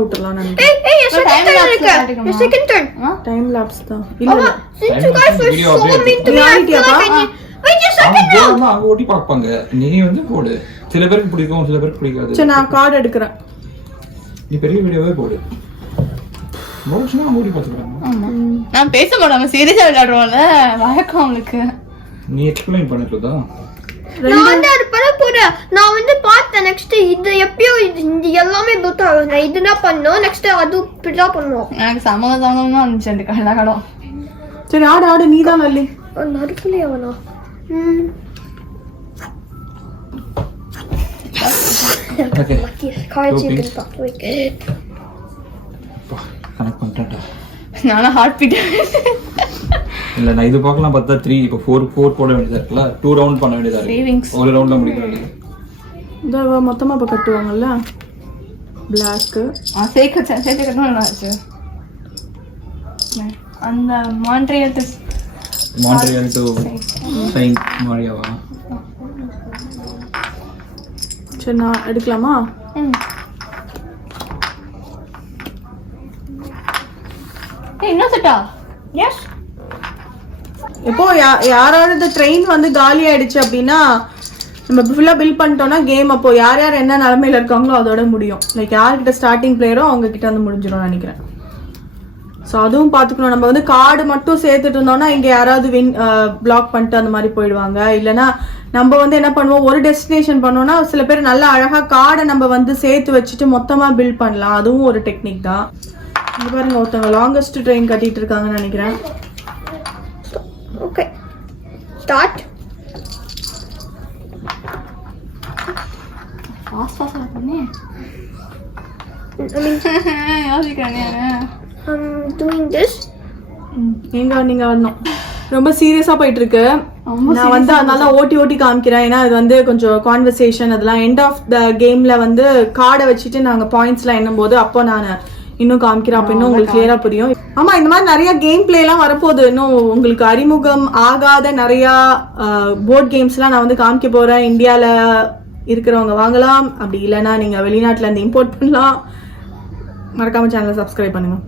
விட்டுறலாம் நினைக்கிறேன். Hey, your second time turn, lapse Anika. காட்டுங்கம்மா. Your second turn. Time lapse தான் இல்ல இல்ல. Since you guys were Video so update. mean to me, I feel like I need... Wait, your second அவங்க round. போடுமா அவங்க ஓட்டி பார்ப்பாங்க. நீ வந்து போடு. சில பேருக்கு பிடிக்கும் சில பேருக்கு பிடிக்காது. சரி நான் கார்டு எடுக்கிறேன். நீ பெரிய வீடியோவே போடு. மோஷனா ஓடி பார்த்துக்கலாம். ஆமா நான் பேச மாட்டோம் சீரியஸா விளையாடுறோம்ல வழக்கம் அவங்களுக்கு. நீ எக்ஸ்பிளைன் பண்ணிட்டுதா நான் வந்து அது பண்ண போறேன். நான் வந்து பார்த்தேன் நெக்ஸ்ட் இது எப்பயோ இது எல்லாமே புத்தா நான் இதுதான் பண்ணோம். நெக்ஸ்ட் அது இப்படிதான் பண்ணுவோம். எனக்கு சம்மதம் தான் இருந்துச்சு அந்த எல்லா கடம். சரி ஆடு நீ தான் நல்லி. நடுப்புலயே அவனா okay cards you can talk like connect பண்ணிட்டேன்டா. நானும் ஹார்ட் பீட். இல்ல நான் இது பார்க்கலாம் பார்த்தா 3 இப்போ 4 போட வேண்டியதா இருக்குல்ல 2 ரவுண்ட் பண்ண வேண்டியதா இருக்கு. Savings. ஒரு ரவுண்ட்ல முடிக்க வேண்டியது. இந்த மொத்தமா இப்ப கட்டுவாங்கல்ல பிளாக். சேர்த்து கட்டணும் ஆச்சு. அந்த மான்ட்ரியல் டு சைன் மாரியாவா? சரி நான் எடுக்கலாமா? இன்னும் செட்டா? yes எப்போ யாராவது இந்த ட்ரெயின் வந்து காலி ஆயிடுச்சு அப்படின்னா நம்ம ஃபுல்லா பில் பண்ணிட்டோம்னா கேம் அப்போ யார் யார் என்ன நிலைமையில இருக்காங்களோ அதோட முடியும். லைக் யார்கிட்ட ஸ்டார்டிங் பிளேயரோ அவங்க கிட்ட வந்து முடிஞ்சிடும் நினைக்கிறேன். ஸோ அதுவும் பார்த்துக்கணும். நம்ம வந்து கார்டு மட்டும் சேர்த்துட்டு இருந்தோம்னா இங்கே யாராவது பிளாக் பண்ணிட்டு அந்த மாதிரி போயிடுவாங்க. இல்லைன்னா நம்ம வந்து என்ன பண்ணுவோம் ஒரு டெஸ்டினேஷன் பண்ணோம்னா சில பேர் நல்லா அழகா கார்டை நம்ம வந்து சேர்த்து வச்சுட்டு மொத்தமா பில்ட் பண்ணலாம். அதுவும் ஒரு டெக்னிக் தான். இங்க பாருங்க ஒருத்தவங்க லாங்கஸ்ட் ட்ரெயின் கட்டிட்டு இருக்காங்கன்னு நினைக்கிறேன். okay start ஃபாஸ்டா பண்ணே. I mean யோசிக்கிறேன். I'm doing this. நீங்க வரணும். ரொம்ப சீரியஸா போயிட்டு இருக்கு. நான் வந்து அதனால ஓட்டி காமிக்கிறேன். ஏன்னா இது வந்து கொஞ்சம் கான்வர்சேஷன் அதெல்லாம் எண்ட் ஆஃப் த கேம்ல வந்து கார்டை வச்சுட்டு நாங்க பாயிண்ட்ஸ் எல்லாம் எண்ணும் போது அப்போ நான் இன்னும் காமிக்கிறேன். அப்ப இன்னும் உங்களுக்கு கிளியரா புரியும். ஆமா இந்த மாதிரி நிறைய கேம் பிளே எல்லாம் வரப்போகுது. இன்னும் உங்களுக்கு அறிமுகம் ஆகாத நிறைய போர்ட் கேம்ஸ் எல்லாம் நான் வந்து காமிக்க போறேன். இந்தியால இருக்கிறவங்க வாங்கலாம். அப்படி இல்லைன்னா நீங்க வெளிநாட்டுல இருந்து இம்போர்ட் பண்ணலாம். மறக்காம சேனலை சப்ஸ்கிரைப் பண்ணுங்க.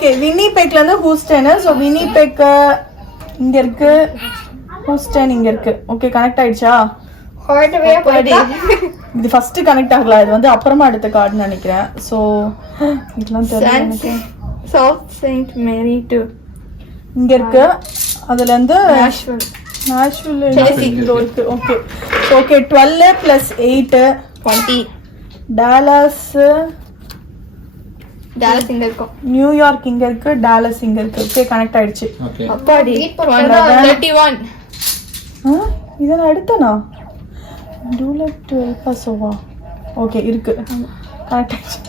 ஓகே வினிபெக்ல இருந்து ஹூஸ்டன். ஸோ வினிபெக் இங்க இருக்கு, ஹூஸ்டன் இங்க இருக்கு. ஓகே கனெக்ட் ஆயிடுச்சா? இது ஃபர்ஸ்ட் கனெக்ட் ஆகல, இது வந்து அப்புறமா எடுத்த கார்டுன்னு நினைக்கிறேன். ஸோ இதெல்லாம் தெரியல. சவுத் செயின்ட் மேரி டு இங்க இருக்கு, அதுல இருந்து நேஷ்வில் இருக்கு. ஓகே ஓகே 12 + 8 20 டாலஸ் இங்க இருக்கும். நியூயார்க் இங்க இருக்கு, டாலஸ் இங்க இருக்கு. ஓகே கனெக்ட் ஆயிடுச்சு. ஓகே அப்பாடி 31 இதை நான் எடுத்தேனா? டூலட் பசோவா. ஓகே இருக்கு, கனெக்ட் ஆயிடுச்சு.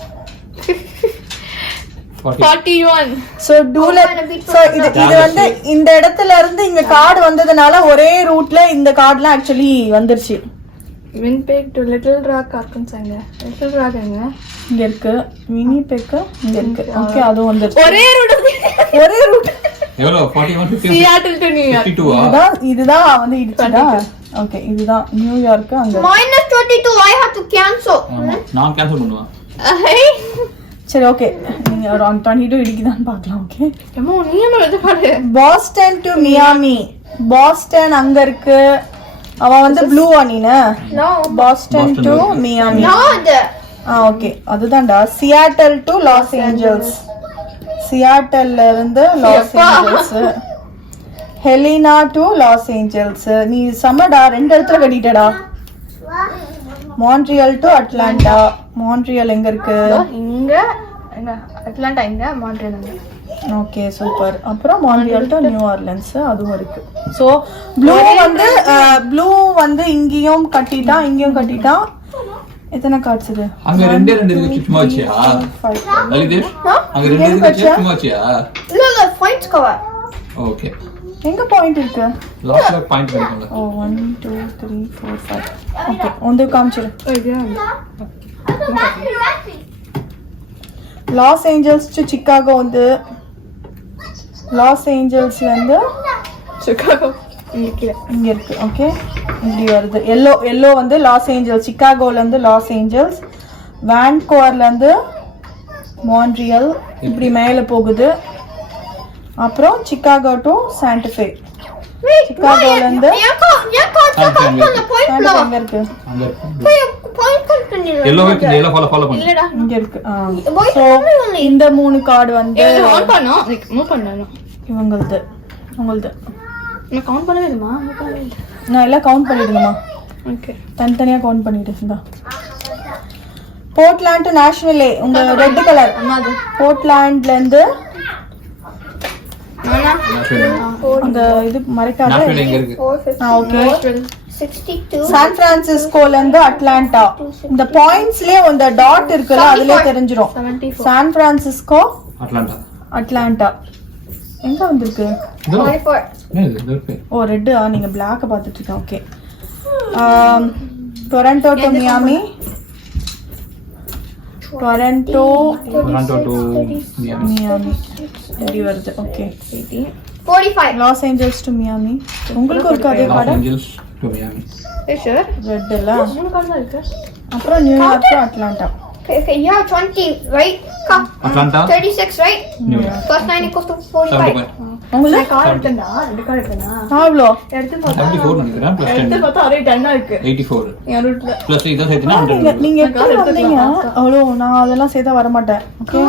41 சோ டூலட். சோ இது வந்து இந்த இடத்துல இருந்து இங்க கார்டு வந்ததுனால ஒரே ரூட்ல இந்த கார்டுலாம் ஆக்சுவலி வந்துருச்சு. வின்பேக் டு லிட்டில் ராக் ஆர்கன்சாங்க. லிட்டில் ராக் எங்க? இங்க இருக்கு. வினிபெக் இங்க இருக்கு. ஓகே அதுவும் வந்துருச்சு. ஒரே ரூட் எவ்வளவு 41 50 சியாட்டில் டு நியூயார்க். 52 இதுதான் வந்து இடிச்சுதா. ஓகே இதுதான் நியூயார்க் அங்க. -22 I have to cancel. நான் கேன்சல் பண்ணுவேன். சரி ஓகே நீங்க ஒரு 22 இடிக்குதான்னு பார்க்கலாம். ஓகே அம்மா நீ என்ன இது பாரு. Boston to Miami. பாஸ்டன் அங்க இருக்கு. அவ வந்து ப்ளூ அணினா. Boston to Miami. ஓகே அதுதான்டா. Seattle to Los Angeles. சியாட்டல்ல இருந்து Los Angeles. Helena to Los Angeles. நீ சமடா 2 இடத்துல கட்டிட்டடா. Montreal to Atlanta. மான்ட்ரியல் எங்க இருக்கு? இங்க எங்க அட்லாண்டா இங்க மான்ட்ரியல் இங்க. Okay super. அப்புறம் மான்ட்ரியல் டு நியூ ஆர்லின்ஸ் அதுவும் இருக்கு. சோ ப்ளூ வந்து இங்கேயும் கட்டிட்டான் இங்கேயும் கட்டிட்டான். எத்தனை கார்ட்ஸ் இது? அங்க ரெண்டே இருக்கு சும்மா வச்சியா? லலிதேஷ் அங்க ரெண்டே இருக்கு சும்மா வச்சியா? இல்ல பாயிண்ட்ஸ் கவர். ஓகே எங்க பாயிண்ட் இருக்கு? லாஸ்ட்ல பாயிண்ட் கிடைக்கும்ல. ஓ 1 2 3 4 5. ஓகே வந்து காமிச்சிரு. லாஸ் ஏஞ்சல்ஸ் டு சிகாகோ வந்து லாஸ் ஏஞ்சல்ஸ்ல இருந்து சிகாகோ இங்க இருக்கு. ஓகே இப்படி வருது. எல்லோ வந்து லாஸ் ஏஞ்சல்ஸ். சிகாகோல இருந்து லாஸ் ஏஞ்சல்ஸ். வான்கூவர்ல இருந்து மான்ட்ரியல் இப்படி மேல போகுது. அப்புறம் சிகாகோ டு சாண்டஃபே. சிகாகோல இருந்து அங்க இருக்கு. எல்லோ வைக்க எல்லோ ஃபாலோ பண்ணு. இல்லடா இங்க இருக்கு. So, இந்த 3 கார்டு வந்து ஆன் பண்ணோம். மூவ் பண்ணனும். இவங்களது உங்களது. நான் கவுண்ட் பண்ணவே இல்லமா. நான் எல்லாம் கவுண்ட் பண்ணிடுங்கம்மா. ஓகே தனித்தனியா கவுண்ட் பண்ணிட்டு இருந்தா. Portland to national. உங்க ரெட் கலர் போர்ட்லாண்ட்ல இருந்து அந்த இது மறைக்காத. நாட்ல எங்க இருக்கு? ஓகே 62 சான் பிரான்சிஸ்கோல இருந்து அட்லாண்டா. இந்த பாயிண்ட்ஸ்லயே அந்த டாட் இருக்குல்ல அதுலயே தெரிஞ்சிரும். 74 சான் பிரான்சிஸ்கோ அட்லாண்டா எங்க வந்திருக்கு? 44 ஓ ரெட். நீங்க பிளாக்க பார்த்துட்டு இருக்கீங்க. Okay Toronto to Miami. Toronto to Miami இப்படி வருது. Okay 45 Los Angeles to Miami. உங்களுக்கு ஒரு அதே Los card Angeles to Miami. Sure red இல்ல. 3 கார்டு இருக்கு. அப்புறம் New York to Atlanta. Okay, yeah, 20, right? Atlanta. 36, right? New York. Plus 9 equals to 45. உங்களுக்கு card எடுத்தேன்டா. 2 card எடுத்தேனா. அவ்வளோ எடுத்து பார்த்தா 74 நினைக்கிறேன் plus 10 எடுத்து பார்த்தா அரே 10 இருக்கு. 84 என் ரூட்ல. plus இத சேர்த்தா 100 நீங்க எப்படி வந்தீங்க? அவ்வளோ நான் அதெல்லாம் சேர்த்தா வர மாட்டேன். ஓகே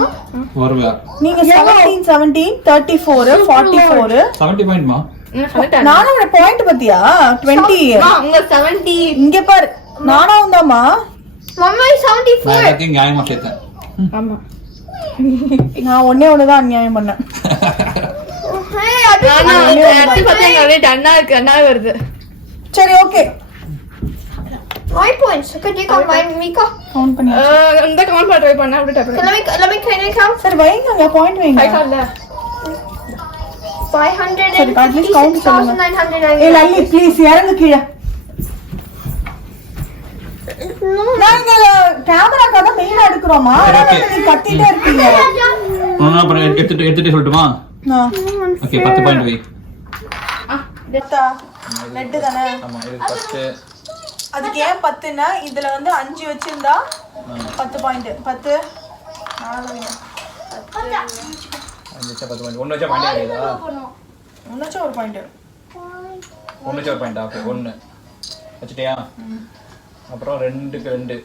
வருவா. நீங்க 17 17 34 44 70 பாயிண்ட் மா. நானோட பாயிண்ட் பத்தியா 20. உங்க 70 இங்க பாரு நானும் தான்மா. Mama is 74. நான் எல்லாத்தையும் நியாயமா சேர்த்தேன். ஆமா. நான் ஒண்ணே தான் அநியாயம் பண்ணேன். Hey, I ஆனா எடுத்து பார்த்தா எங்க அரே 10 இருக்கு. 10 வருது. சரி okay my points. Could you count mine, Mika? Count பண்ணி. இந்த கவுண்ட் பண்ண ட்ரை பண்ண அப்படியே So டப். can I count? சரி வைங்க பாயிண்ட் வைங்க. ஹை கால்ல. 556,990. ஏய் லல்லி ப்ளீஸ் இறங்கு கீழ. நாங்க கேமராக்காக மெயினா எடுக்கறோமா? அதனால நீ கத்திட்டே இருக்கீங்க. நான் பண்ண எடுத்துட்டு சொல்லட்டுமா? ஓகே 10 பாயிண்ட் வை. டெட்டா ரெட் தானே. ஆமா இது ஃபர்ஸ்ட். அதுக்கு ஏன் 10னா இதுல வந்து 5 வச்சிருந்தா 10 பாயிண்ட். 10 4 10 5 வச்சா 10 பாயிண்ட். 1 வச்சா பாயிண்ட் கிடையாதா? ஒன்னாச்சும் ஒரு பாயிண்ட். 1 வச்சா ஒரு பாயிண்ட். ஓகே 1 வச்சிட்டியா? அப்புறம் 2க்கு 2.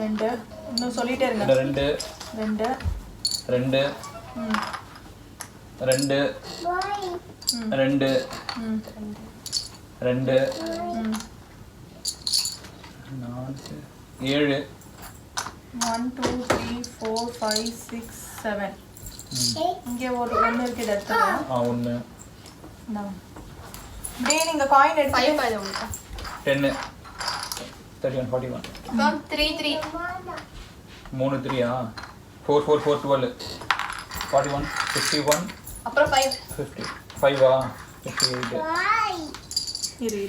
2 இன்னும் சொல்லிட்டே இருங்க. 2 2 2 2 2 2 7 1 2 3 4 5 6 7. இங்கே ஒரு 1 இருக்கு இடத்துல. 1 அப்படியே நீங்க காயின் எடுத்து 10 31 41 3 3 3 3 4 4 4 12 41 51 அப்புறம் 5 50 5 58 இரு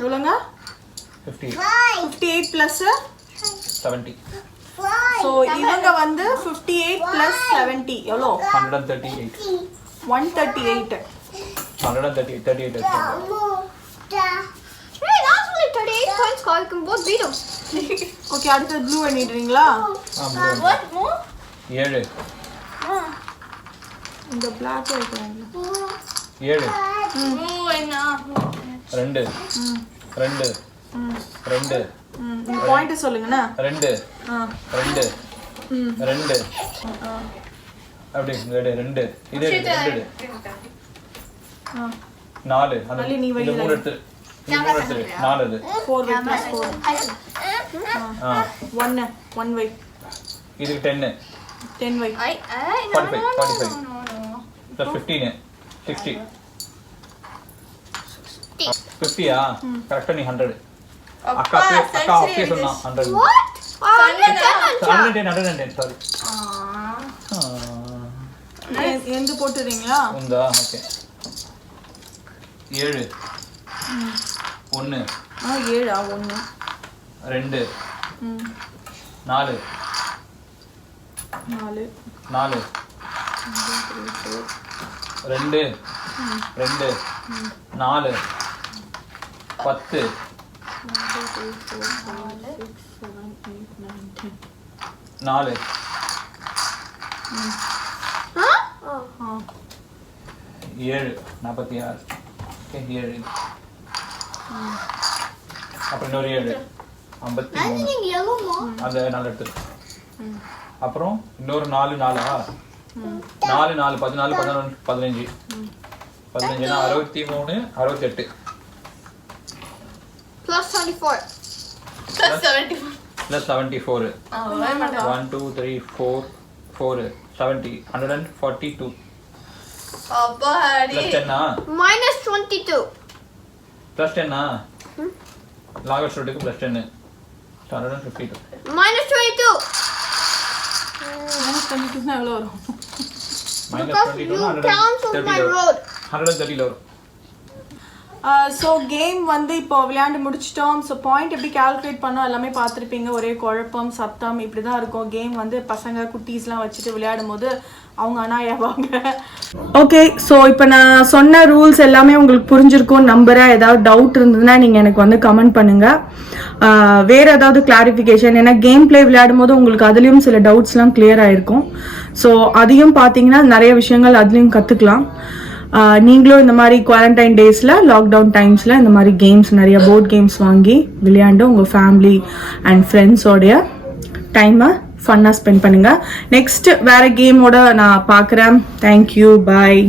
எவ்வளோங்க? 58 பிளஸ் 70 ஸோ இவங்க வந்து 58 பிளஸ் 70 எவ்வளோ? 138 138. 138 Hey, that's only 38 points, Carl. You can both beat him. Okay அடுத்து ப்ளூ பண்ணிடுறீங்களா? What more? 7 இந்த பிளாக் வைக்கிறாங்க. 7 என்ன? 2 2 2 இந்த பாயிண்ட் சொல்லுங்கண்ணா. 2 2 2 அப்படி 2 இது 2 4 அந்த அல்லி நீ இந்த 3 எடுத்து 4 அது 4 வை ப்ளஸ் 4 1 வை இதுக்கு 10 10 வை 45 plus 15 60 50 கரெக்டா நீ 100 அக்கா அப்படியே சொன்னா 100 What? 110 சாரி எந்த போட்டுறீங்களா? உண்டா ஓகே 7 1 7 1 2 4 4 4 2 2 4 10 4 7 46 ஓகே 7 அப்புறம் இன்னொரு 7 53 yellow more. அந்த 4 எடுத்து அப்புறம் இன்னொரு 4 4 4 4 14 11 15 15 63 68 Plus 24. plus 74 1 2 3 4 4 70 142 plus 10 Minus 22. plus 10 longest road plus 10 152 Minus 22. பண்ணிட்டுனா எவ்வளவு வரும்? minus Because 22 you 130 cancelled my road. 130 வரும் ஸோ கேம் வந்து இப்போ விளையாண்டு முடிச்சிட்டோம். ஸோ பாயிண்ட் எப்படி கால்குலேட் பண்ணோம் எல்லாமே பார்த்துருப்பீங்க. ஒரே குழப்பம் சத்தம் இப்படி தான் இருக்கும். கேம் வந்து பசங்க குட்டீஸ்லாம் வச்சுட்டு விளையாடும் போது அவங்க அனாயாவாங்க. ஓகே ஸோ இப்போ நான் சொன்ன ரூல்ஸ் எல்லாமே உங்களுக்கு புரிஞ்சிருக்கும் நம்புறேன். ஏதாவது டவுட் இருந்ததுன்னா நீங்கள் எனக்கு வந்து கமெண்ட் பண்ணுங்கள். வேறு ஏதாவது கிளாரிஃபிகேஷன், ஏன்னா கேம் பிளே விளையாடும் போது உங்களுக்கு அதுலேயும் சில டவுட்ஸ்லாம் கிளியர் ஆகிருக்கும். ஸோ அதையும் பார்த்தீங்கன்னா நிறைய விஷயங்கள் அதுலேயும் கற்றுக்கலாம். நீங்களும் இந்த மாதிரி குவாரண்டைன் டேஸில் லாக்டவுன் டைம்ஸில் இந்த மாதிரி கேம்ஸ் நிறைய போர்ட் கேம்ஸ் வாங்கி விளையாண்டு உங்கள் ஃபேமிலி அண்ட் ஃப்ரெண்ட்ஸோடைய டைமை ஃபன்னாக ஸ்பெண்ட் பண்ணுங்கள். நெக்ஸ்ட் வேறு கேமோட நான் பார்க்குறேன். தேங்க்யூ, பாய்.